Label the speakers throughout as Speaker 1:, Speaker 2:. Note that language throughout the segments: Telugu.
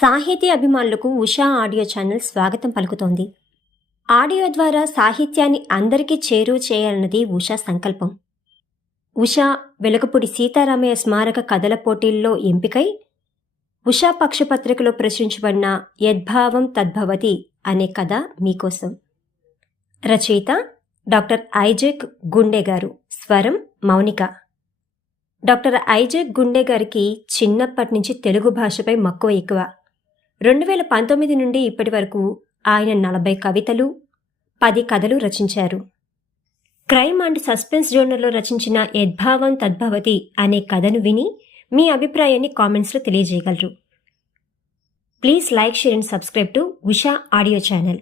Speaker 1: సాహితీ అభిమానులకు ఉషా ఆడియో ఛానల్ స్వాగతం పలుకుతోంది. ఆడియో ద్వారా సాహిత్యాన్ని అందరికీ చేరువ చేయాలన్నది ఉషా సంకల్పం. ఉషా వెలగపూడి సీతారామయ్య స్మారక కథల పోటీల్లో ఎంపికై ఉషా పక్షపత్రికలో ప్రచురించబడిన యద్భావం తద్భవతి అనే కథ మీకోసం. రచయిత డాక్టర్ ఐజక్ గుండె గారు. స్వరం మౌనిక. డాక్టర్ ఐజక్ గుండె గారికి చిన్నప్పటి నుంచి తెలుగు భాషపై మక్కువ ఎక్కువ. రెండు వేల పంతొమ్మిది నుండి ఇప్పటి వరకు ఆయన నలభై కవితలు పది కథలు రచించారు. క్రైమ్ అండ్ సస్పెన్స్ జోనర్లో రచించిన యద్భావం తద్భవతి అనే కథను విని మీ అభిప్రాయాన్ని కామెంట్స్లో తెలియజేయగలరు. Please like share and subscribe to Usha audio channel.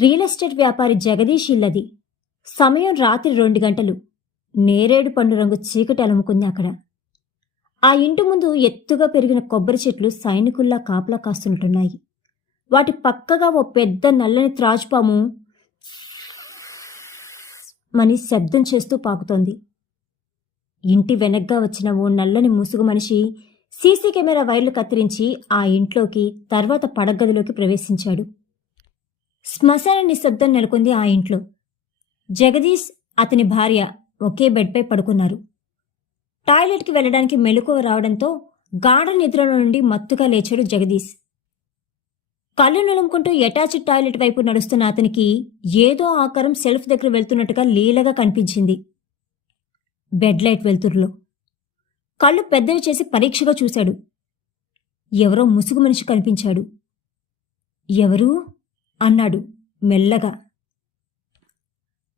Speaker 1: Real estate వ్యాపారి జగదీష్ ఇల్లది. సమయం రాత్రి రెండు గంటలు. నేరేడు పండు రంగు చీకటి అలుముకుంది అక్కడ. ఆ ఇంటి ముందు ఎత్తుగా పెరిగిన కొబ్బరి చెట్లు సైనికుల్లా కాపలా కాస్తున్నట్టున్నాయి. వాటి పక్కగా ఓ పెద్ద నల్లని త్రాజుపాము మని శబ్దం చేస్తూ పాకుతోంది. ఇంటి వెనగ్గా వచ్చిన ఓ నల్లని ముసుగు మనిషి సీసీ కెమెరా వైర్లు కత్తిరించి ఆ ఇంట్లోకి తర్వాత పడగదిలోకి ప్రవేశించాడు. శ్మశాన నిశ్శబ్దం నెలకొంది ఆ ఇంట్లో. జగదీష్ అతని భార్య ఒకే బెడ్పై పడుకున్నారు. టాయిలెట్కి వెళ్ళడానికి మెలకువ రావడంతో గాఢ నిద్రలో నుండి మత్తుగా లేచాడు జగదీష్. కళ్ళు నులుముకుంటూ ఎటాచ్డ్ టాయిలెట్ వైపు నడుస్తున్న అతనికి ఏదో ఆకారం సెల్ఫ్ దగ్గర వెళ్తున్నట్టుగా లీలగా కనిపించింది. బెడ్ లైట్ వెలుతురులో. కళ్ళు పెద్దవి చేసి పరీక్షగా చూశాడు. ఎవరో ముసుగు మనిషి కనిపించాడు. ఎవరు? అన్నాడు మెల్లగా.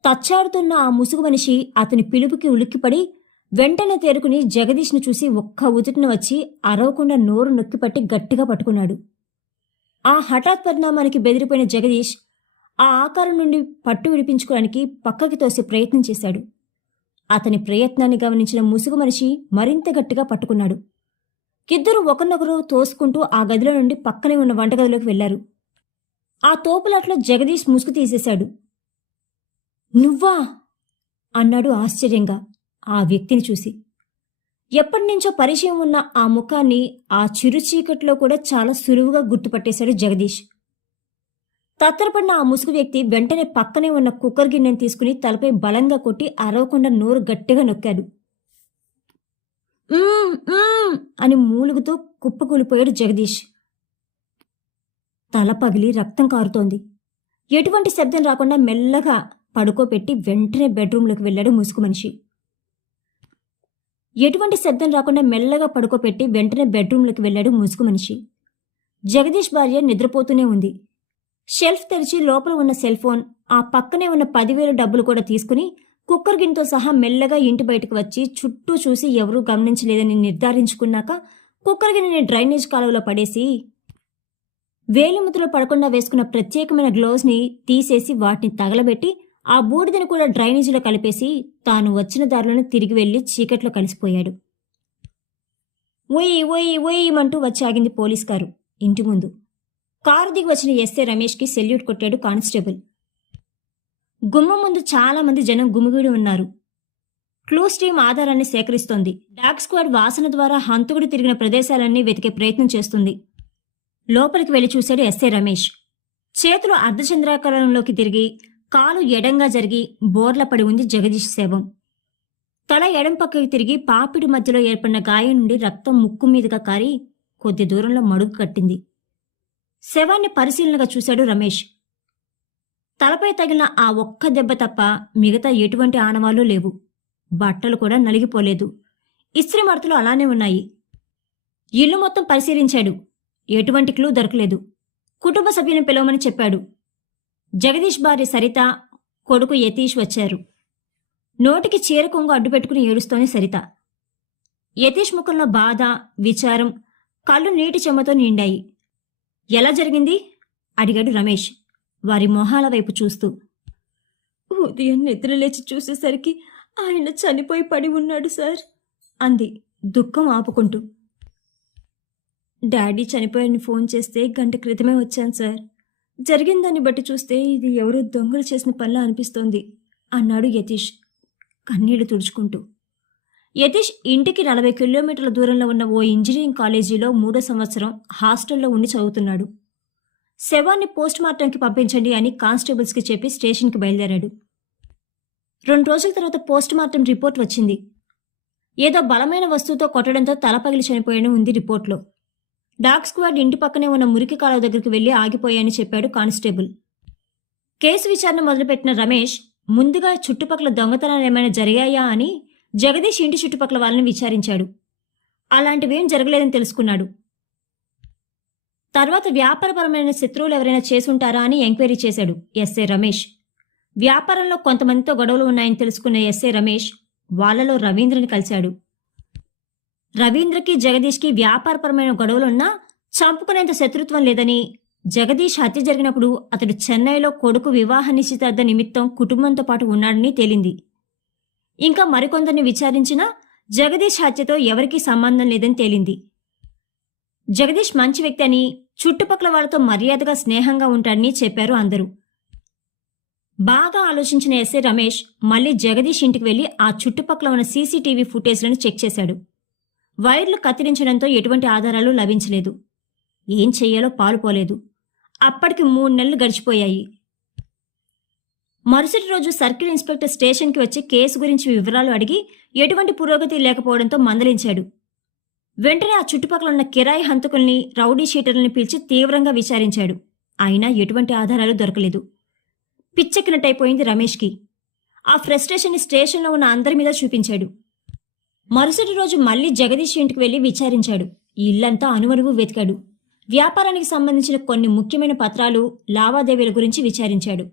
Speaker 1: తచ్చాడుతున్న ఆ ముసుగు మనిషి అతని పిలుపుకి ఉలిక్కిపడి వెంటనే తేరుకుని జగదీష్ను చూసి ఒక్క ఉదుటిన వచ్చి అరవకుండా నోరు నొక్కిపట్టి గట్టిగా పట్టుకున్నాడు. ఆ హఠాత్ పరిణామానికి బెదిరిపోయిన జగదీష్ ఆ ఆకారం నుండి పట్టు విడిపించుకోవడానికి పక్కకి తోసే ప్రయత్నం చేశాడు. అతని ప్రయత్నాన్ని గమనించిన ముసుగు మనిషి మరింత గట్టిగా పట్టుకున్నాడు. ఇద్దరు ఒకరినొకరు తోసుకుంటూ ఆ గదిలో నుండి పక్కనే ఉన్న వంటగదిలోకి వెళ్ళారు ఆ తోపులాట్లో జగదీష్ ముసుగు తీసేశాడు. నువ్వా? అన్నాడు ఆశ్చర్యంగా. ఆ వ్యక్తిని చూసి. ఎప్పటినుంచో పరిచయం ఉన్న ఆ ముఖాన్ని ఆ చిరు చీకట్లో కూడా చాలా సులువుగా గుర్తుపట్టేశాడు జగదీష్. తత్తరపడిన ఆ ముసుగు వ్యక్తి వెంటనే పక్కనే ఉన్న కుక్కర్ గిన్నెను తీసుకుని తలపై బలంగా కొట్టి అరవకుండా నోరు గట్టిగా నొక్కాడు. అని మూలుగుతూ కుప్పకూలిపోయాడు జగదీష్. తల పగిలి రక్తం కారుతోంది. ఎటువంటి శబ్దం రాకుండా మెల్లగా పడుకోబెట్టి వెంటనే బెడ్రూంలోకి వెళ్ళాడు ముసుగు మనిషి. ఎటువంటి శబ్దం రాకుండా మెల్లగా పడుకోపెట్టి వెంటనే బెడ్రూమ్లోకి వెళ్ళాడు ముసుగు మనిషి. జగదీష్ భార్య నిద్రపోతూనే ఉంది. షెల్ఫ్ తెరిచి లోపల ఉన్న సెల్ ఫోన్ ఆ పక్కనే ఉన్న పదివేల డబ్బులు కూడా తీసుకుని కుక్కర్ గిన్నెతో సహా మెల్లగా ఇంటి బయటకు వచ్చి చుట్టూ చూసి ఎవరూ గమనించలేదని నిర్ధారించుకున్నాక కుక్కర్ గిన్నెని డ్రైనేజ్ కాలువలో పడేసి వేలిముద్రలో పడకుండా వేసుకున్న ప్రత్యేకమైన గ్లోవ్స్ని తీసేసి వాటిని తగలబెట్టి ఆ బూడిదను కూడా డ్రైనేజీలో కలిపేసి తాను వచ్చిన దారిలోనే తిరిగి వెళ్ళి చీకట్లో కలిసిపోయాడు. ఓయ్ ఓయ్ ఓయ్ వచ్చి ఆగింది పోలీస్ కారు ఇంటి ముందు. కారు దిగి వచ్చిన ఎస్ఏ రమేష్కి సెల్యూట్ కొట్టాడు కానిస్టేబుల్. గుమ్మం ముందు చాలామంది జనం గుమిగూడి ఉన్నారు. క్లూస్ టీమ్ ఆధారాన్ని సేకరిస్తోంది. డాగ్ స్క్వాడ్ వాసన ద్వారా హంతకుడు తిరిగిన ప్రదేశాలన్నీ వెతికే ప్రయత్నం చేస్తుంది. లోపలికి వెళ్ళి చూశాడు ఎస్ఏ రమేష్. చేతులు అర్ధచంద్రాకారంలోకి తిరిగి కాలు ఎడంగా జరిగి బోర్ల పడి ఉంది జగదీష్ శవం. తల ఎడం పక్కకి తిరిగి పాపిడి మధ్యలో ఏర్పడిన గాయం నుండి రక్తం ముక్కు మీదుగా కారి కొద్ది దూరంలో మడుగు కట్టింది. శవాన్ని పరిశీలనగా చూశాడు రమేష్. తలపై తగిలిన ఆ ఒక్క దెబ్బ తప్ప మిగతా ఎటువంటి ఆనవాళ్ళు లేవు. బట్టలు కూడా నలిగిపోలేదు. ఇస్త్రీ మడతలు అలానే ఉన్నాయి. ఇల్లు మొత్తం పరిశీలించాడు. ఎటువంటి క్లూ దొరకలేదు. కుటుంబ సభ్యుని పిలవమని చెప్పాడు. జగదీష్ భార్య సరిత కొడుకు యతీష్ వచ్చారు. నోటికి చీర కొంగు అడ్డుపెట్టుకుని ఏడుస్తోంది సరిత. యతీష్ ముఖంలో బాధ విచారం కళ్ళు నీటి చెమ్మతో నిండాయి. ఎలా జరిగింది? అడిగాడు రమేష్ వారి మొహాల వైపు చూస్తూ. ఉదయం నిద్రలేచి చూసేసరికి ఆయన చనిపోయి పడి ఉన్నాడు సార్ అంది దుఃఖం ఆపుకుంటూ. డాడీ చనిపోయాని ఫోన్ చేస్తే గంట క్రితమే వచ్చాను సార్. జరిగిన దాన్ని బట్టి చూస్తే ఇది ఎవరో దొంగలు చేసిన పనిలా అనిపిస్తోంది అన్నాడు యతీష్ కన్నీళ్ళు తుడుచుకుంటూ. యతీష్ ఇంటికి నలభై కిలోమీటర్ల దూరంలో ఉన్న ఓ ఇంజనీరింగ్ కాలేజీలో మూడో సంవత్సరం హాస్టల్లో ఉండి చదువుతున్నాడు. శవాన్ని పోస్ట్ మార్టంకి పంపించండి అని కానిస్టేబుల్స్కి చెప్పి స్టేషన్కి బయలుదేరాడు. రెండు రోజుల తర్వాత పోస్ట్ మార్టం రిపోర్ట్ వచ్చింది. ఏదో బలమైన వస్తువుతో కొట్టడంతో తల పగిలి చనిపోయాడని ఉంది రిపోర్ట్లో. డాగ్ స్క్వాడ్ ఇంటి పక్కనే ఉన్న మురికి కాలువ దగ్గరికి వెళ్ళి ఆగిపోయాయని చెప్పాడు కానిస్టేబుల్. కేసు విచారణ మొదలుపెట్టిన రమేష్ ముందుగా చుట్టుపక్కల దొంగతనాలు ఏమైనా జరిగాయా అని జగదీష్ ఇంటి చుట్టుపక్కల వాళ్ళని విచారించాడు. అలాంటివేం జరగలేదని తెలుసుకున్నాడు. తర్వాత వ్యాపారపరమైన శత్రువులు ఎవరైనా చేసుంటారా అని ఎంక్వైరీ చేశాడు ఎస్ఏ రమేష్. వ్యాపారంలో కొంతమందితో గొడవలు ఉన్నాయని తెలుసుకున్న ఎస్ఏ రమేష్ వాళ్ళలో రవీంద్రని కలిశాడు. రవీంద్రకి జగదీష్కి వ్యాపారపరమైన గొడవలున్నా చంపుకునేంత శత్రుత్వం లేదని జగదీష్ హత్య జరిగినప్పుడు అతడు చెన్నైలో కొడుకు వివాహ నిశ్చితార్థ నిమిత్తం కుటుంబంతో పాటు ఉన్నాడని తేలింది. ఇంకా మరికొందరిని విచారించినా జగదీష్ హత్యతో ఎవరికీ సంబంధం లేదని తేలింది. జగదీష్ మంచి వ్యక్తి అని చుట్టుపక్కల వాళ్ళతో మర్యాదగా స్నేహంగా ఉంటాడని చెప్పారు అందరూ. బాగా ఆలోచించిన ఎస్ఏ రమేష్ మళ్ళీ జగదీష్ ఇంటికి వెళ్ళి ఆ చుట్టుపక్కల ఉన్న సీసీటీవీ ఫుటేజ్లను చెక్ చేశాడు. వైర్లు కత్తిరించడంతో ఎటువంటి ఆధారాలు లభించలేదు. ఏం చెయ్యాలో పాలుపోలేదు. అప్పటికి మూడు నెలలు గడిచిపోయాయి. మరుసటి రోజు సర్కిల్ ఇన్స్పెక్టర్ స్టేషన్కి వచ్చి కేసు గురించి వివరాలు అడిగి ఎటువంటి పురోగతి లేకపోవడంతో మందలించాడు. వెంటనే ఆ చుట్టుపక్కల ఉన్న కిరాయి హంతకుల్ని రౌడీ షీటర్లని పిలిచి తీవ్రంగా విచారించాడు. అయినా ఎటువంటి ఆధారాలు దొరకలేదు. పిచ్చెక్కినట్టయిపోయింది రమేష్కి. ఆ ఫ్రస్ట్రేషన్ని స్టేషన్లో ఉన్న అందరి మీద చూపించాడు. మరుసటి రోజు మళ్ళీ జగదీష్ ఇంటికి వెళ్ళి విచారించాడు. ఈ ఇల్లంతా అనువనువు వెతికాడు. వ్యాపారానికి సంబంధించిన కొన్ని ముఖ్యమైన పత్రాలు లావాదేవీల గురించి విచారించాడు.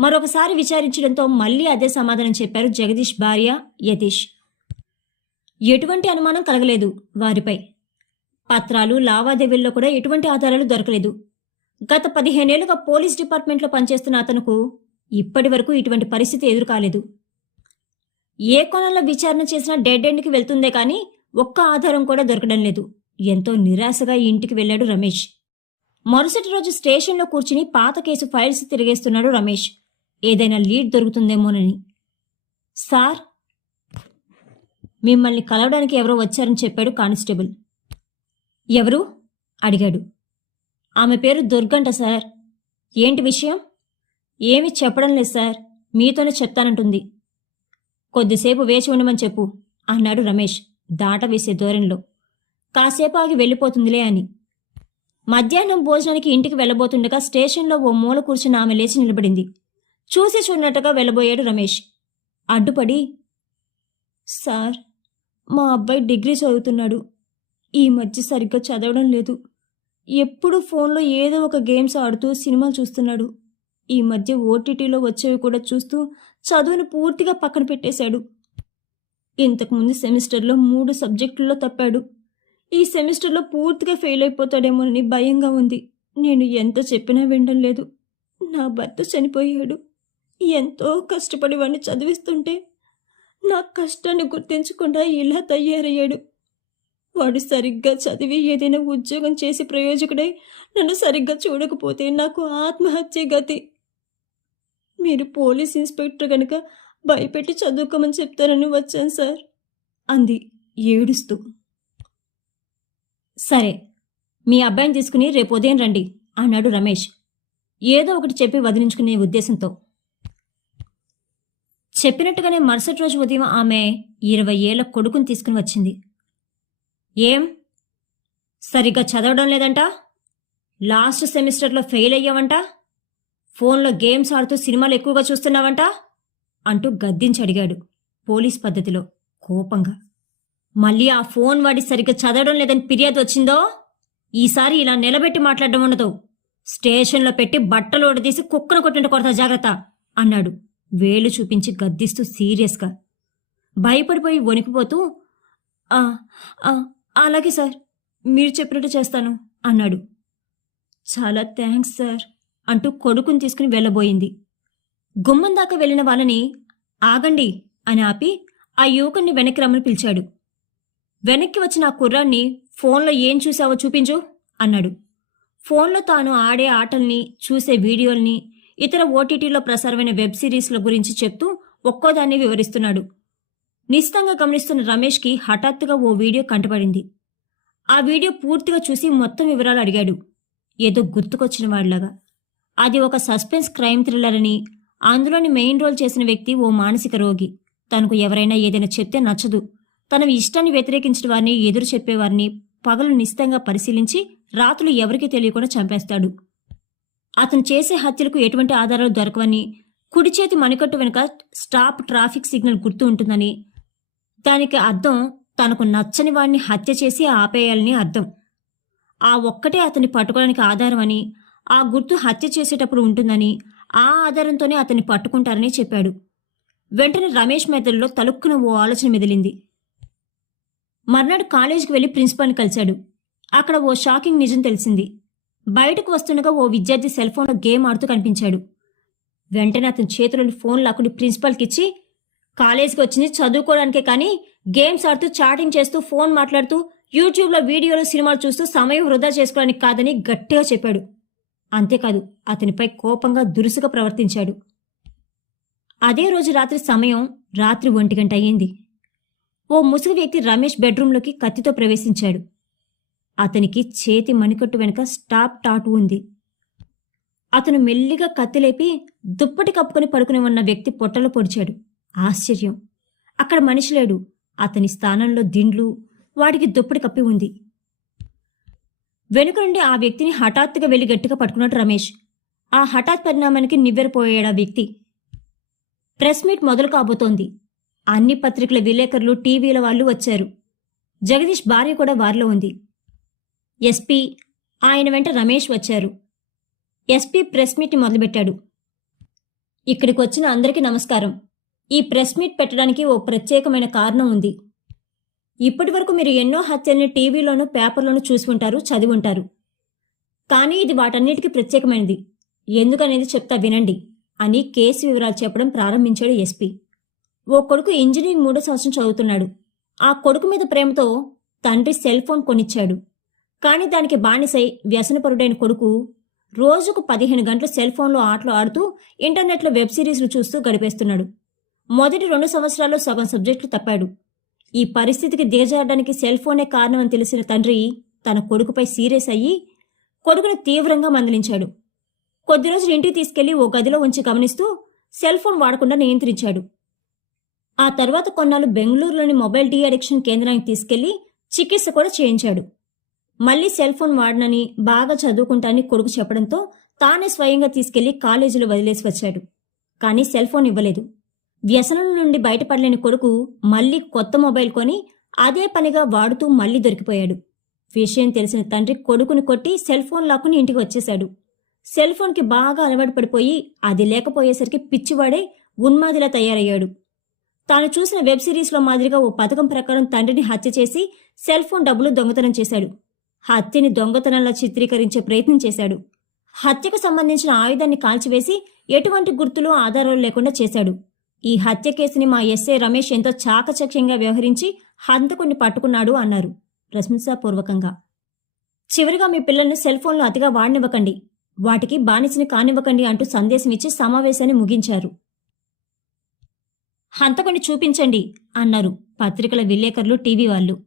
Speaker 1: మరొకసారి విచారించడంతో మళ్ళీ అదే సమాధానం చెప్పారు జగదీష్ భార్య యతీష్. ఎటువంటి అనుమానం కలగలేదు వారిపై. పత్రాలు లావాదేవీల్లో కూడా ఎటువంటి ఆధారాలు దొరకలేదు. గత పదిహేనేళ్ళుగా పోలీస్ డిపార్ట్మెంట్లో పనిచేస్తున్న అతనుకు ఇప్పటి వరకు ఇటువంటి పరిస్థితి ఎదురుకాలేదు. ఏ కోణంలో విచారణ చేసినా డెడ్ ఎండ్కి వెళ్తుందే కానీ ఒక్క ఆధారం కూడా దొరకడం లేదు. ఎంతో నిరాశగా ఇంటికి వెళ్ళాడు రమేష్. మరుసటి రోజు స్టేషన్లో కూర్చుని పాత కేసు ఫైల్స్ తిరిగేస్తున్నాడు రమేష్. ఏదైనా లీడ్ దొరుకుతుందేమోనని. సార్ మిమ్మల్ని కలవడానికి ఎవరో వచ్చారని చెప్పాడు కానిస్టేబుల్. ఎవరు? అడిగాడు. ఆమె పేరు దుర్గంట సార్. ఏంటి విషయం? ఏమి చెప్పడం లేదు సార్. మీతోనే చెప్తానంటుంది. కొద్దిసేపు వేచి ఉండమని చెప్పు అన్నాడు రమేష్ దాట వేసే ధోరణిలో. కాసేపు ఆగి వెళ్ళిపోతుందిలే అని. మధ్యాహ్నం భోజనానికి ఇంటికి వెళ్ళబోతుండగా స్టేషన్లో ఓ మూల కూర్చుని ఆమె లేచి నిలబడింది. చూసి చూడనట్టుగా వెళ్ళబోయాడు రమేష్. అడ్డుపడి సార్ మా అబ్బాయి డిగ్రీ చదువుతున్నాడు. ఈ మధ్య సరిగ్గా చదవడం లేదు. ఎప్పుడు ఫోన్లో ఏదో ఒక గేమ్స్ ఆడుతూ సినిమాలు చూస్తున్నాడు. ఈ మధ్య ఓటీటీలో వచ్చేవి కూడా చూస్తూ చదువును పూర్తిగా పక్కన పెట్టేశాడు. ఇంతకుముందు సెమిస్టర్లో మూడు సబ్జెక్టుల్లో తప్పాడు. ఈ సెమిస్టర్లో పూర్తిగా ఫెయిల్ అయిపోతాడేమోనని భయంగా ఉంది. నేను ఎంత చెప్పినా వినడం లేదు. నా భర్త చనిపోయాడు. ఎంతో కష్టపడి వాడిని చదివిస్తుంటే నా కష్టాన్ని గుర్తించకుండా ఇలా తయారయ్యాడు. వాడు సరిగ్గా చదివి ఏదైనా ఉద్యోగం చేసి ప్రయోజకుడై నన్ను సరిగ్గా చూడకపోతే నాకు ఆత్మహత్య గతి. మీరు పోలీస్ ఇన్స్పెక్టర్ కనుక భయపెట్టి చదువుకోమని చెప్తారని వచ్చాను సార్ అంది ఏడుస్తూ. సరే మీ అబ్బాయిని తీసుకుని రేపు ఉదయం రండి అన్నాడు రమేష్. ఏదో ఒకటి చెప్పి వదిలించుకునే ఉద్దేశంతో. చెప్పినట్టుగానే మరుసటి రోజు ఉదయం ఆమె ఇరవై ఏళ్ళ కొడుకుని తీసుకుని వచ్చింది. ఏం? సరిగ్గా చదవడం లేదంట? లాస్ట్ సెమిస్టర్లో ఫెయిల్ అయ్యావంట? ఫోన్లో గేమ్స్ ఆడుతూ సినిమాలు ఎక్కువగా చూస్తున్నావంట? అంటూ గద్దించి అడిగాడు పోలీస్ పద్ధతిలో కోపంగా. మళ్ళీ ఆ ఫోన్ వాడి సరిగ్గా చదవడం లేదని ఫిర్యాదు వచ్చిందో? ఈసారి ఇలా నిలబెట్టి మాట్లాడడం ఉండదు. స్టేషన్లో పెట్టి బట్టలు ఓడదీసి కుక్కను కొట్టిన కొడతా జాగ్రత్త అన్నాడు వేలు చూపించి గద్దిస్తూ సీరియస్గా. భయపడిపోయి వణికిపోతూ అలాగే సార్ మీరు చెప్పినట్టు చేస్తాను అన్నాడు. చాలా థ్యాంక్స్ సార్ అంటూ కొడుకుని తీసుకుని వెళ్ళబోయింది. గుమ్మం దాకా వెళ్ళిన వాళ్ళని ఆగండి అని ఆపి ఆ యువకుణ్ణి వెనక్కి రమ్మని పిలిచాడు. వెనక్కి వచ్చిన ఆ కుర్రాన్ని ఫోన్లో ఏం చూసావో చూపించు అన్నాడు. ఫోన్లో తాను ఆడే ఆటల్ని చూసే వీడియోల్ని ఇతర ఓటీటీలో ప్రసారమైన వెబ్ సిరీస్ల గురించి చెప్తూ ఒక్కోదాన్ని వివరిస్తున్నాడు. నిశితంగా గమనిస్తున్న రమేష్కి హఠాత్తుగా ఓ వీడియో కంటపడింది. ఆ వీడియో పూర్తిగా చూసి మొత్తం వివరాలు అడిగాడు. ఏదో గుర్తుకొచ్చిన వాడిలాగా. అది ఒక సస్పెన్స్ క్రైమ్ థ్రిల్లర్ అని అందులోని మెయిన్ రోల్ చేసిన వ్యక్తి ఓ మానసిక రోగి. తనకు ఎవరైనా ఏదైనా చెప్తే నచ్చదు. తన ఇష్టాన్ని వ్యతిరేకించిన వారిని ఎదురు చెప్పేవారిని పగలు నిశితంగా పరిశీలించి రాత్రులు ఎవరికీ తెలియకుండా చంపేస్తాడు. అతను చేసే హత్యలకు ఎటువంటి ఆధారాలు దొరకవని కుడి చేతి మణికట్టు వెనుక స్టాప్ ట్రాఫిక్ సిగ్నల్ గుర్తు ఉంటుందని దానికి అర్థం తనకు నచ్చని వాడిని హత్య చేసి ఆపేయాలని అర్థం. ఆ ఒక్కటే అతన్ని పట్టుకోవడానికి ఆధారం అని ఆ గుర్తు హత్య చేసేటప్పుడు ఉంటుందని ఆ ఆధారంతోనే అతన్ని పట్టుకుంటారని చెప్పాడు. వెంటనే రమేష్ మెదడులో తలుక్కున ఓ ఆలోచన మెదిలింది. మర్నాడు కాలేజీకి వెళ్ళి ప్రిన్సిపాల్ని కలిశాడు. అక్కడ ఓ షాకింగ్ నిజం తెలిసింది. బయటకు వస్తుండగా ఓ విద్యార్థి సెల్ ఫోన్లో గేమ్ ఆడుతూ కనిపించాడు. వెంటనే అతని చేతిలోని ఫోన్ లాక్కుని ప్రిన్సిపాల్కి ఇచ్చి కాలేజీకి వచ్చింది చదువుకోవడానికే కానీ గేమ్స్ ఆడుతూ చాటింగ్ చేస్తూ ఫోన్ మాట్లాడుతూ యూట్యూబ్లో వీడియోలు సినిమాలు చూస్తూ సమయం వృధా చేసుకోవడానికి కాదని గట్టిగా చెప్పాడు. అంతేకాదు అతనిపై కోపంగా దురుసుగా ప్రవర్తించాడు. అదే రోజు రాత్రి సమయం రాత్రి ఒంటి గంట అయ్యింది. ఓ ముసుగు వ్యక్తి రమేష్ బెడ్రూంలోకి కత్తితో ప్రవేశించాడు. అతనికి చేతి మణికట్టు వెనుక స్టాప్ టాటు ఉంది. అతను మెల్లిగా కత్తి లేపి దుప్పటి కప్పుకొని పడుకుని ఉన్న వ్యక్తి పొట్టలో పొడిచాడు. ఆశ్చర్యం. అక్కడ మనిషి లేడు. అతని స్థానంలో దిండ్లు వాడికి దుప్పటి కప్పి ఉంది. వెనుక నుండి ఆ వ్యక్తిని హఠాత్తుగా వెళ్ళి గట్టిగా పట్టుకున్నాడు రమేష్. ఆ హఠాత్ పరిణామానికి నివ్వెరపోయాడు ఆ వ్యక్తి. ప్రెస్ మీట్ మొదలు కాబోతోంది. అన్ని పత్రికల విలేకరులు టీవీల వాళ్ళు వచ్చారు. జగదీష్ భార్య కూడా వారిలో ఉంది. ఎస్పీ ఆయన వెంట రమేష్ వచ్చారు. ఎస్పీ ప్రెస్ మీట్ని మొదలుపెట్టాడు. ఇక్కడికి వచ్చిన అందరికీ నమస్కారం. ఈ ప్రెస్ మీట్ పెట్టడానికి ఓ ప్రత్యేకమైన కారణం ఉంది. ఇప్పటి వరకు మీరు ఎన్నో హత్యల్ని టీవీలోనూ పేపర్లోనూ చూసి ఉంటారు చదివి ఉంటారు. కానీ ఇది వాటన్నిటికీ ప్రత్యేకమైనది. ఎందుకనేది చెప్తా వినండి. అని కేసు వివరాలు చెప్పడం ప్రారంభించాడు ఎస్పీ. ఓ కొడుకు ఇంజనీరింగ్ మూడో సంవత్సరం చదువుతున్నాడు. ఆ కొడుకు మీద ప్రేమతో తండ్రి సెల్ ఫోన్ కొనిచ్చాడు. కానీ దానికి బానిసై వ్యసనపరుడైన కొడుకు రోజుకు పదిహేను గంటలు సెల్ ఫోన్లో ఆటలు ఆడుతూ ఇంటర్నెట్లో వెబ్ సిరీస్లు చూస్తూ గడిపేస్తున్నాడు. మొదటి రెండు సంవత్సరాల్లో సగం సబ్జెక్టులు తప్పాడు. ఈ పరిస్థితికి దిగజారడానికి సెల్ ఫోనే కారణమని తెలిసిన తండ్రి తన కొడుకుపై సీరియస్ అయ్యి కొడుకును తీవ్రంగా మందలించాడు. కొద్ది రోజులు ఇంటికి తీసుకెళ్ళి ఓ గదిలో ఉంచి గమనిస్తూ సెల్ ఫోన్ వాడకుండా నియంత్రించాడు. ఆ తర్వాత కొన్నాళ్ళు బెంగళూరులోని మొబైల్ డీ అడిక్షన్ కేంద్రానికి తీసుకెళ్ళి చికిత్స కూడా చేయించాడు. మళ్ళీ సెల్ ఫోన్ వాడనని బాగా చదువుకుంటానని కొడుకు చెప్పడంతో తానే స్వయంగా తీసుకెళ్ళి కాలేజీలో వదిలేసి వచ్చాడు. కానీ సెల్ ఫోన్ ఇవ్వలేదు. వ్యసనం నుండి బయటపడలేని కొడుకు మళ్ళీ కొత్త మొబైల్ కొని అదే పనిగా వాడుతూ మళ్ళీ దొరికిపోయాడు. విషయం తెలిసిన తండ్రి కొడుకుని కొట్టి సెల్ ఫోన్ లాక్కుని ఇంటికి వచ్చేశాడు. సెల్ ఫోన్కి బాగా అలవాటు పడిపోయి అది లేకపోయేసరికి పిచ్చివాడే ఉన్మాదిలా తయారయ్యాడు. తాను చూసిన వెబ్ సిరీస్లో మాదిరిగా ఓ పథకం ప్రకారం తండ్రిని హత్య చేసి సెల్ ఫోన్ డబ్బులు దొంగతనం చేశాడు. హత్యని దొంగతనంలా చిత్రీకరించే ప్రయత్నం చేశాడు. హత్యకు సంబంధించిన ఆయుధాన్ని కాల్చివేసి ఎటువంటి గుర్తులు ఆధారాలు లేకుండా చేశాడు. ఈ హత్య కేసుని మా ఎస్ఐ రమేష్ ఎంతో చాకచక్యంగా వ్యవహరించి హంతకుణ్ణి పట్టుకున్నాడు అన్నారు. ప్రశంసాపూర్వకంగా. చివరిగా మీ పిల్లల్ని సెల్ ఫోన్లో అతిగా వాడినివ్వకండి. వాటికి బానిసని కానివ్వకండి అంటూ సందేశం ఇచ్చి సమావేశాన్ని ముగించారు. హంతకుని చూపించండి అన్నారు పత్రికల విలేకరులు టీవీ వాళ్ళు.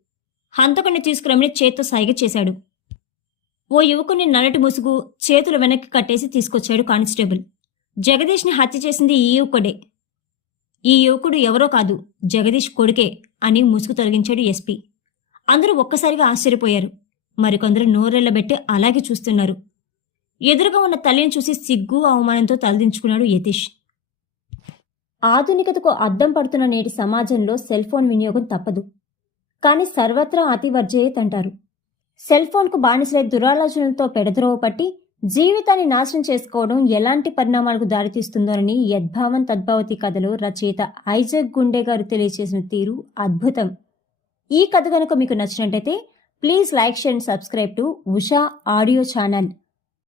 Speaker 1: హంతకుని తీసుకురమని చేత్తో సైగ చేశాడు. ఓ యువకుని నల్లటి ముసుగు చేతులు వెనక్కి కట్టేసి తీసుకొచ్చాడు కానిస్టేబుల్. జగదీష్ని హత్య చేసింది ఈ యువకుడే. ఈ యువకుడు ఎవరో కాదు జగదీష్ కొడుకే అని ముసుగు తొలగించాడు ఎస్పీ. అందరూ ఒక్కసారిగా ఆశ్చర్యపోయారు. మరికొందరు నోరెళ్ళబెట్టి అలాగే చూస్తున్నారు. ఎదురుగా ఉన్న తల్లిని చూసి సిగ్గు అవమానంతో తలదించుకున్నాడు యతీష్. ఆధునికతకు అద్దం పడుతున్న నేటి సమాజంలో సెల్ ఫోన్ వినియోగం తప్పదు. కానీ సర్వత్రా అతి వర్జయేత్ అంటారు సెల్ ఫోన్కు బానిసలై దురాలోచనలతో పెడద్రోవ పట్టి జీవితాన్ని నాశనం చేసుకోవడం ఎలాంటి పరిణామాలకు దారితీస్తుందోనని యద్భావన్ తద్భావతి కథలో రచయిత ఐజక్ గుండె గారు తెలియజేసిన తీరు అద్భుతం. ఈ కథ కనుక మీకు నచ్చినట్టయితే please like share and subscribe to Usha audio channel.